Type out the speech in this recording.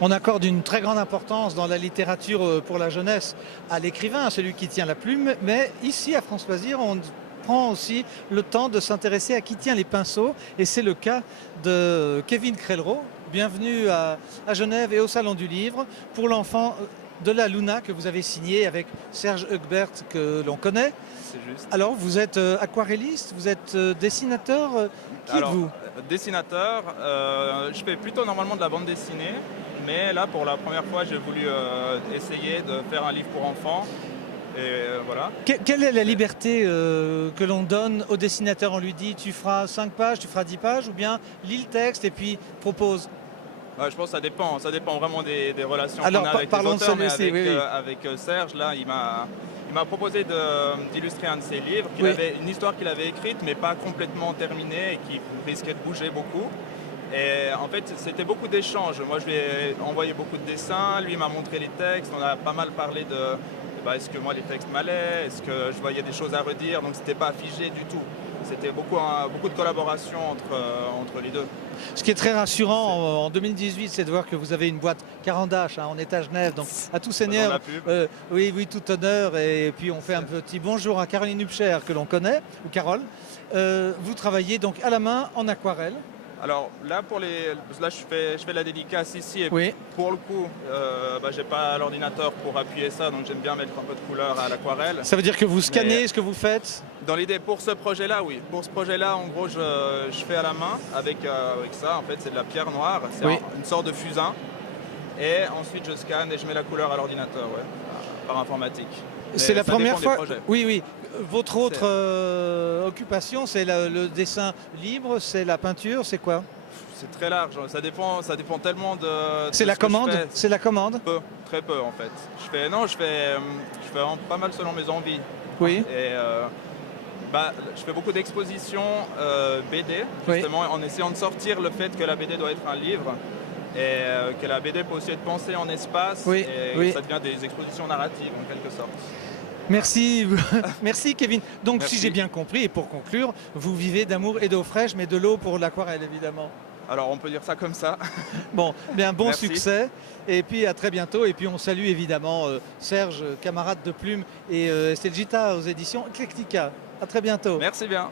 On accorde une très grande importance dans la littérature pour la jeunesse à l'écrivain, à celui qui tient la plume, mais ici à France Loisirs, on prend aussi le temps de s'intéresser à qui tient les pinceaux, et c'est le cas de Kevin Crelro. Bienvenue à Genève et au Salon du Livre pour l'enfant de la Luna que vous avez signé avec Serge Hugbert que l'on connaît. C'est juste. Alors vous êtes aquarelliste, vous êtes dessinateur, qui êtes-vous? Dessinateur, je fais plutôt normalement de la bande dessinée, mais là pour la première fois j'ai voulu essayer de faire un livre pour enfants. Et voilà. Quelle est la liberté que l'on donne au dessinateur? On lui dit tu feras 5 pages, tu feras 10 pages, ou bien lis le texte et puis propose? Je pense que ça dépend vraiment des relations Alors, qu'on a avec les parlons de auteurs, mais celui-ci, oui, oui. avec Serge, là, il m'a proposé d'illustrer un de ses livres, Oui. une histoire qu'il avait écrite, mais pas complètement terminée et qui risquait de bouger beaucoup. Et en fait, c'était beaucoup d'échanges. Moi, je lui ai envoyé beaucoup de dessins, lui m'a montré les textes, on a pas mal parlé de est-ce que moi les textes m'allaient, est-ce que je voyais des choses à redire, donc c'était pas figé du tout. C'était beaucoup de collaboration entre les deux. Ce qui est très rassurant en 2018, c'est de voir que vous avez une boîte Carandache, on est à Genève, donc à tout seigneur, oui, oui, tout honneur, et puis on fait un petit bonjour à Caroline Hubscher que l'on connaît, ou Carole. Vous travaillez donc à la main en aquarelle. Alors là, je fais la dédicace ici, et oui. Pour le coup, j'ai pas l'ordinateur pour appuyer ça, donc j'aime bien mettre un peu de couleur à l'aquarelle. Ça veut dire que vous scannez ce que vous faites? Dans l'idée, pour ce projet-là, oui. Pour ce projet-là, en gros, je fais à la main avec ça. En fait, c'est de la pierre noire, c'est une sorte de fusain. Et ensuite, je scanne et je mets la couleur à l'ordinateur, par informatique. C'est la première fois. Oui, oui. Votre autre occupation, c'est le dessin libre, c'est la peinture, c'est quoi? C'est très large. Ça dépend tellement de. C'est la commande. C'est la commande. Très peu en fait. Je fais pas mal selon mes envies. Oui. Et je fais beaucoup d'expositions BD, justement, en essayant de sortir le fait que la BD doit être un livre. Et que la BD peut aussi être pensée en espace, et ça devient des expositions narratives en quelque sorte. Merci, merci Kevin. Donc Merci. Si j'ai bien compris, et pour conclure, vous vivez d'amour et d'eau fraîche, mais de l'eau pour l'aquarelle évidemment. Alors on peut dire ça comme ça. Bon, bien bon Merci. succès, et puis à très bientôt. Et puis on salue évidemment Serge, camarade de plume, et Estelle Gita aux éditions Eclectica. À très bientôt. Merci bien.